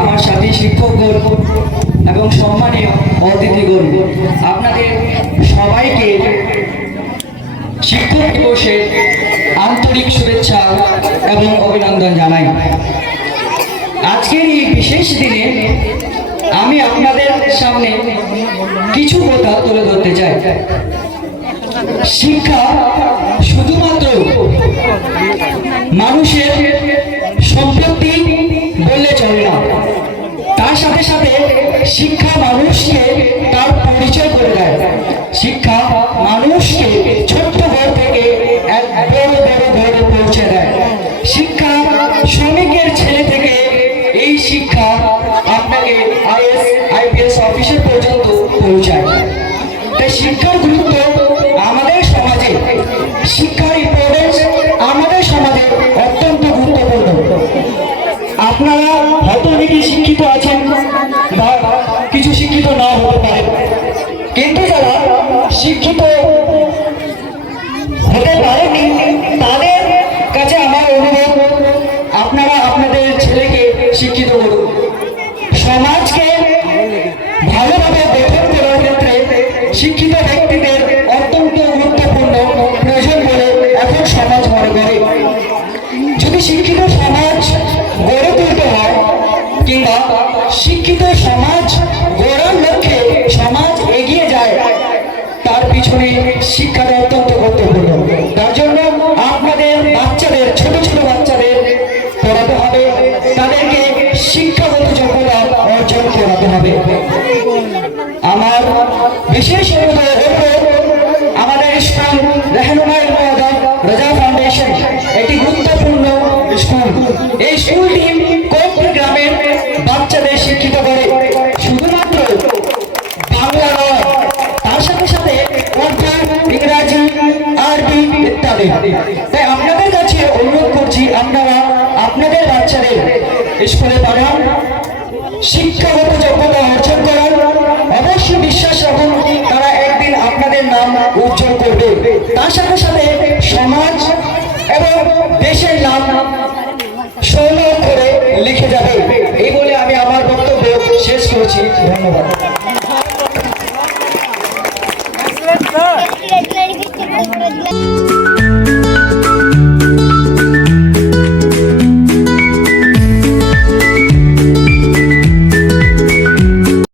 আমার সাথী শিক্ষকগণ এবং সম্মানীয় অতিথিগণ, আপনাদের সবাইকে শিক্ষক দিবসের আন্তরিক শুভেচ্ছা এবং অভিনন্দন জানাই। আজকের এই বিশেষ দিনে আমি আপনাদের সামনে কিছু কথা তুলে ধরতে চাই। শিক্ষা শুধুমাত্র মানুষের সম্পত্তি বললে চলে না, তার সাথে সাথে শিক্ষা মানুষকে তার পরিচয় করে দেয়। শিক্ষা মানুষকে ছোট্ট ঘর থেকে এক বড় বড় ঘরে পৌঁছে দেয়। শিক্ষা শ্রমিকের ছেলে থেকে এই শিক্ষা আপনাকে আইএস আইপিএস অফিসার পর্যন্ত পৌঁছায়। তাই শিক্ষার গুরুত্ব আমাদের সমাজে, শিক্ষার ইম্পর্টেন্স আমাদের সমাজে অত্যন্ত গুরুত্বপূর্ণ। আপনারা হয়তো অনেকে শিক্ষিত আছেন বা কিছু শিক্ষিত না হতে পারে, কিন্তু যারা শিক্ষিত হতে পারেনি তাদের কাছে আমার অনুরোধ, আপনারা আপনাদের ছেলেকে শিক্ষিত করুন। সমাজকে ভালোভাবে গঠন করার ক্ষেত্রে শিক্ষিত ব্যক্তিদের অত্যন্ত গুরুত্বপূর্ণ প্রয়োজন বলে এখন সমাজ মনে করে। যদি শিক্ষিত সমাজ গড়ে তুলতে হয় কিংবা শিক্ষিত সমাজ গড়ার লক্ষ্যে সমাজ এগিয়ে যায়, তার পিছনে শিক্ষাটা অত্যন্ত গুরুত্বপূর্ণ। তার জন্য আপনাদের বাচ্চাদের, ছোট ছোট বাচ্চাদের পড়াতে হবে, তাদেরকে শিক্ষাগত যোগ্যতা অর্জন করাতে হবে। আমার বিশেষ অনুরোধ, আমাদের স্কুল রেহনুমাই রাজা ফাউন্ডেশন একটি গুরুত্বপূর্ণ স্কুল। এই স্কুলটি কোপপুর গ্রামের বাচ্চাদের শিক্ষিত করে, শুধুমাত্র বাংলা নয়, তার সাথে সাথে উর্দু, ইংরাজি, আরবি ইত্যাদি। তাই আপনাদের কাছে অনুরোধ করছি, আপনারা আপনাদের বাচ্চাদের স্কুলে পাঠান, শিক্ষাগত যোগ্যতা অর্জন করান। অবশ্যই বিশ্বাস রাখুন তারা একদিন আপনাদের নাম উজ্জ্বল করবে, তার সাথে সাথে সমাজ এবং দেশের নাম সৌম্য করে লিখে যাবে। এই বলে আমি আমার বক্তব্য শেষ করছি। ধন্যবাদ।